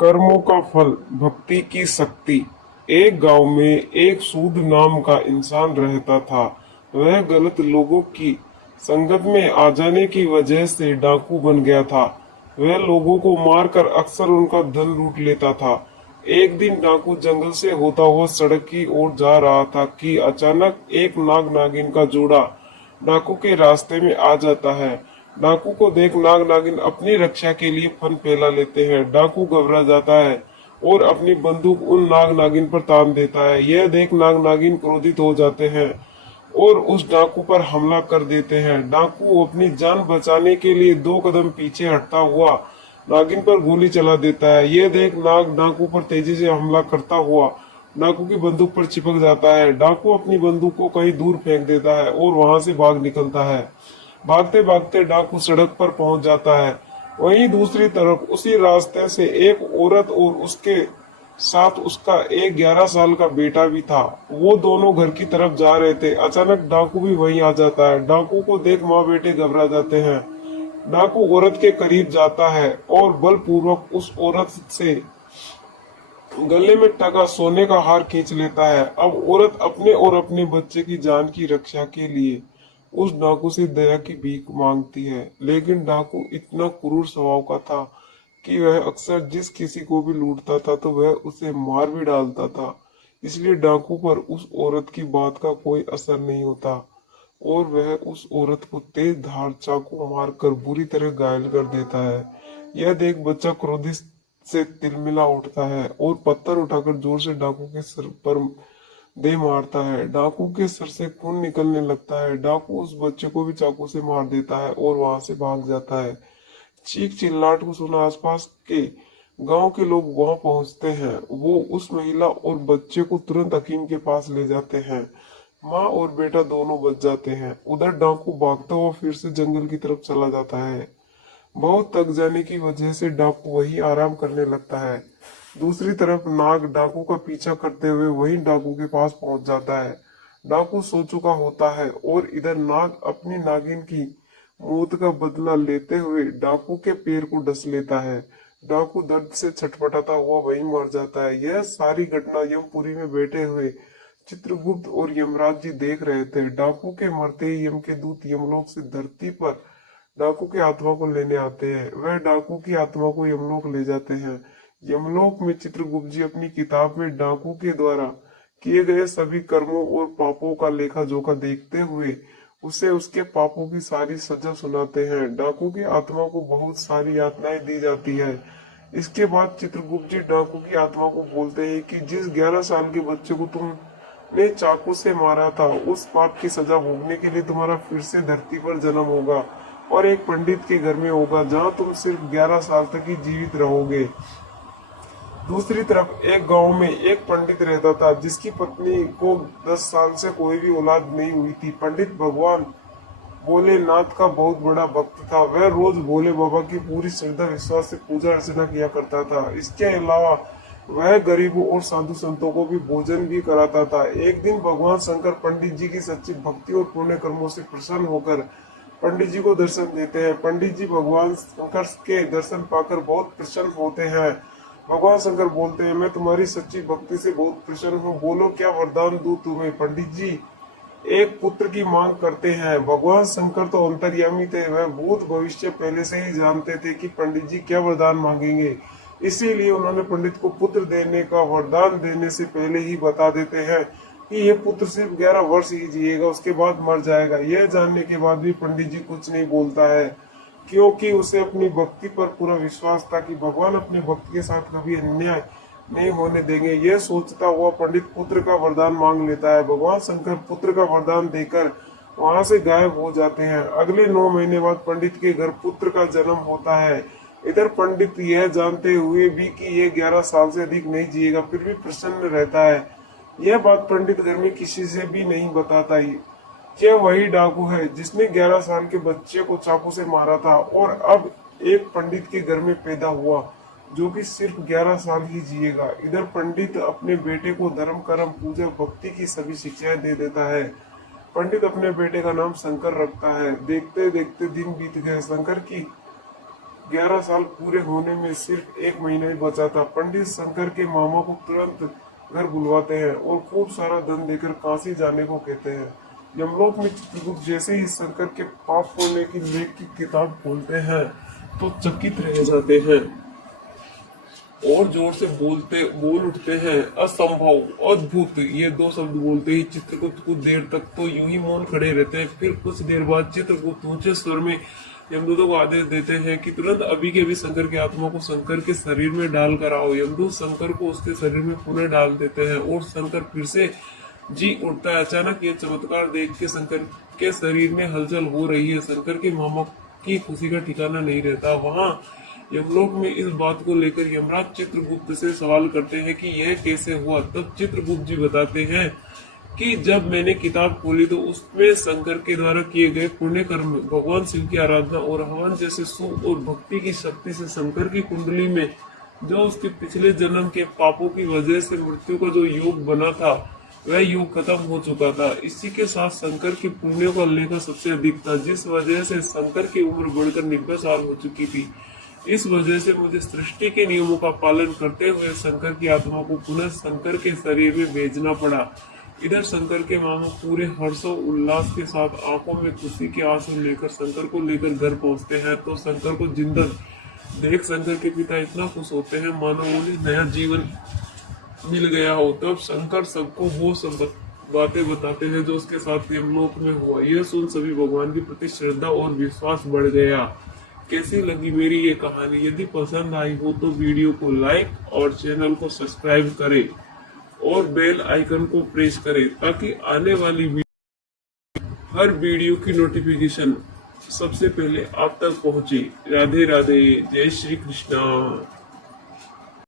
कर्मों का फल, भक्ति की शक्ति। एक गांव में एक सूद नाम का इंसान रहता था। वह गलत लोगों की संगत में आ जाने की वजह से डाकू बन गया था। वह लोगों को मारकर अक्सर उनका धन लूट लेता था। एक दिन डाकू जंगल से होता हुआ सड़क की ओर जा रहा था कि अचानक एक नाग नागिन का जोड़ा डाकू के रास्ते में आ जाता है। डाकू को देख नाग नागिन अपनी रक्षा के लिए फन फैला लेते हैं। डाकू घबरा जाता है और अपनी बंदूक उन नाग नागिन पर तान देता है। यह देख नाग नागिन क्रोधित हो जाते हैं और उस डाकू पर हमला कर देते हैं। डाकू अपनी जान बचाने के लिए 2 कदम पीछे हटता हुआ नागिन पर गोली चला देता है। यह देख नाग डाकू पर तेजी से हमला करता हुआ डाकू की बंदूक पर चिपक जाता है। डाकू अपनी बंदूक को कहीं दूर फेंक देता है और वहां से भाग निकलता है। भागते भागते डाकू सड़क पर पहुंच जाता है। वहीं दूसरी तरफ उसी रास्ते से एक औरत और उसके साथ उसका एक 11 साल का बेटा भी था। वो दोनों घर की तरफ जा रहे थे। अचानक डाकू भी वहीं आ जाता है। डाकू को देख माँ बेटे घबरा जाते हैं। डाकू औरत के करीब जाता है और बलपूर्वक उस औरत से गले में टका सोने का हार खींच लेता है। अब औरत अपने और अपने बच्चे की जान की रक्षा के लिए उस डाकू से दया की भीख मांगती है। लेकिन डाकू इतना क्रूर स्वभाव का था कि वह अक्सर जिस किसी को भी लूटता था तो वह उसे मार भी डालता था। इसलिए डाकू पर उस औरत की बात का कोई असर नहीं होता और वह उस औरत को तेज धार चाकू मारकर बुरी तरह घायल कर देता है। यह देख बच्चा क्रोधित से तिलमिला उठता है और पत्थर उठाकर जोर से डाकू के सर पर दे मारता है। डाकू के सर से खून निकलने लगता है। डाकू उस बच्चे को भी चाकू से मार देता है और वहां से भाग जाता है। चीख चिल्लाहट को सुना आसपास के गांव के लोग वहां पहुंचते हैं। वो उस महिला और बच्चे को तुरंत हकीम के पास ले जाते हैं। माँ और बेटा दोनों बच जाते हैं। उधर डाकू भागता हुआ फिर से जंगल की तरफ चला जाता है। बहुत थक जाने की वजह से डाकू वहीं आराम करने लगता है। दूसरी तरफ नाग डाकू का पीछा करते हुए वहीं डाकू के पास पहुंच जाता है। डाकू सो चुका होता है और इधर नाग अपनी नागिन की मौत का बदला लेते हुए डाकू के पैर को डस लेता है। डाकू दर्द से छटपटाता हुआ वहीं मर जाता है। यह सारी घटना यमपुरी में बैठे हुए चित्रगुप्त और यमराज जी देख रहे थे। डाकू के मरते ही यम के दूत यमलोक से धरती पर डाकू की आत्मा को लेने आते हैं। वह डाकू की आत्मा को यमलोक ले जाते हैं। यमलोक में चित्रगुप्त जी अपनी किताब में डाकू के द्वारा किए गए सभी कर्मों और पापों का लेखा जोखा देखते हुए उसे उसके पापों की सारी सजा सुनाते हैं। डाकू की आत्मा को बहुत सारी यातनाएं दी जाती है। इसके बाद चित्रगुप्त जी डाकू की आत्मा को बोलते हैं कि जिस 11 साल के बच्चे को तुमने चाकू से मारा था उस पाप की सजा भोगने के लिए तुम्हारा फिर से धरती पर जन्म होगा और एक पंडित के घर में होगा जहाँ तुम सिर्फ 11 साल तक ही जीवित रहोगे। दूसरी तरफ एक गांव में एक पंडित रहता था जिसकी पत्नी को 10 साल से कोई भी औलाद नहीं हुई थी। पंडित भगवान भोलेनाथ का बहुत बड़ा भक्त था। वह रोज भोले बाबा की पूरी श्रद्धा विश्वास से पूजा अर्चना किया करता था। इसके अलावा वह गरीबों और साधु संतों को भी भोजन भी कराता था। एक दिन भगवान शंकर पंडित जी की सच्ची भक्ति और पुण्य कर्मों से प्रसन्न होकर पंडित जी को दर्शन देते हैं। पंडित जी भगवान शंकर के दर्शन पाकर बहुत प्रसन्न होते हैं। भगवान शंकर बोलते हैं, मैं तुम्हारी सच्ची भक्ति से बहुत प्रसन्न हूँ, बोलो क्या वरदान दूं तुम्हें। पंडित जी एक पुत्र की मांग करते हैं। भगवान शंकर तो अंतर्यामी थे, वह भूत भविष्य पहले से ही जानते थे कि पंडित जी क्या वरदान मांगेंगे। इसीलिए उन्होंने पंडित को पुत्र देने का वरदान देने से पहले ही बता देते हैं कि ये पुत्र सिर्फ 11 वर्ष ही जिएगा, उसके बाद मर जाएगा। यह जानने के बाद भी पंडित जी कुछ नहीं बोलता है क्योंकि उसे अपनी भक्ति पर पूरा विश्वास था कि भगवान अपने भक्त के साथ कभी अन्याय नहीं होने देंगे। यह सोचता हुआ पंडित पुत्र का वरदान मांग लेता है। भगवान शंकर पुत्र का वरदान देकर वहां से गायब हो जाते हैं। अगले 9 महीने बाद पंडित के घर पुत्र का जन्म होता है। इधर पंडित यह जानते हुए भी कि ये 11 साल से अधिक नहीं जिएगा फिर भी प्रसन्न रहता है। यह बात पंडित घर में किसी से भी नहीं बताता। यह वही डाकू है जिसने 11 साल के बच्चे को चाकू से मारा था और अब एक पंडित के घर में पैदा हुआ जो कि सिर्फ 11 साल ही जिएगा। इधर पंडित अपने बेटे को धर्म कर्म पूजा भक्ति की सभी शिक्षाएं दे देता है। पंडित अपने बेटे का नाम शंकर रखता है। देखते देखते दिन बीत गए। शंकर की 11 साल पूरे होने में सिर्फ 1 महीना ही बचा था। पंडित शंकर के मामा को तुरंत घर बुलवाते हैं और खूब सारा धन देकर काशी जाने को कहते हैं। यमलोक में चित्रगुप्त जैसे ही शंकर के पाप पुण्य की लेख की किताब खोलते हैं तो चकित रह जाते हैं और जोर से बोल उठते हैं, असंभव, अद्भुत। ये 2 शब्द बोलते ही चित्रगुप्त कुछ देर तक तो यूं ही मौन खड़े रहते हैं। फिर कुछ देर बाद चित्रगुप्त ऊंचे स्वर में यमदूतों को आदेश देते हैं कि तुरंत अभी के अभी शंकर की आत्मा को शंकर के शरीर में डाल कर आओ। यमदूत शंकर को उसके शरीर में पुनः डाल देते हैं और शंकर फिर से जी उठता है। अचानक ये चमत्कार देख के शंकर के शरीर में हलचल हो रही है। शंकर के मामा की खुशी का ठिकाना नहीं रहता। वहां यमलोक में इस बात को लेकर यमराज चित्रगुप्त से सवाल करते हैं कि यह कैसे हुआ। तब चित्रगुप्त जी बताते हैं कि जब मैंने किताब खोली तो उसमें शंकर के द्वारा किए गए पुण्य कर्म, भगवान शिव की आराधना और हवन जैसे शुभ और भक्ति की शक्ति से शंकर की कुंडली में जो उसके पिछले जन्म के पापों की वजह से मृत्यु का जो योग बना था वह योग खत्म हो चुका था। इसी के साथ शंकर के पुण्यों का लेखा सबसे अधिक था, जिस वजह से शंकर की उम्र बढ़कर 90 साल हो चुकी थी। इस वजह से मुझे सृष्टि के नियमों का पालन करते हुए शंकर की आत्मा को पुनः शंकर के शरीर में भेजना पड़ा। इधर शंकर के मामा पूरे हर्षो उल्लास के साथ आंखों में खुशी के आंसू लेकर शंकर को लेकर घर पहुंचते हैं तो शंकर को जिंदा देख शंकर के पिता इतना खुश होते हैं मानो उन्हें नया जीवन मिल गया हो। तब शंकर सबको वो सब बातें बताते हैं जो उसके साथ यमलोक में हुआ। यह सुन सभी भगवान के प्रति श्रद्धा और विश्वास बढ़ गया। कैसी लगी मेरी ये कहानी? यदि पसंद आई हो तो वीडियो को लाइक और चैनल को सब्सक्राइब करें और बेल आइकन को प्रेस करें ताकि आने वाली हर वीडियो की नोटिफिकेशन सबसे पहले आप तक पहुंचे। राधे राधे, जय श्री कृष्णा।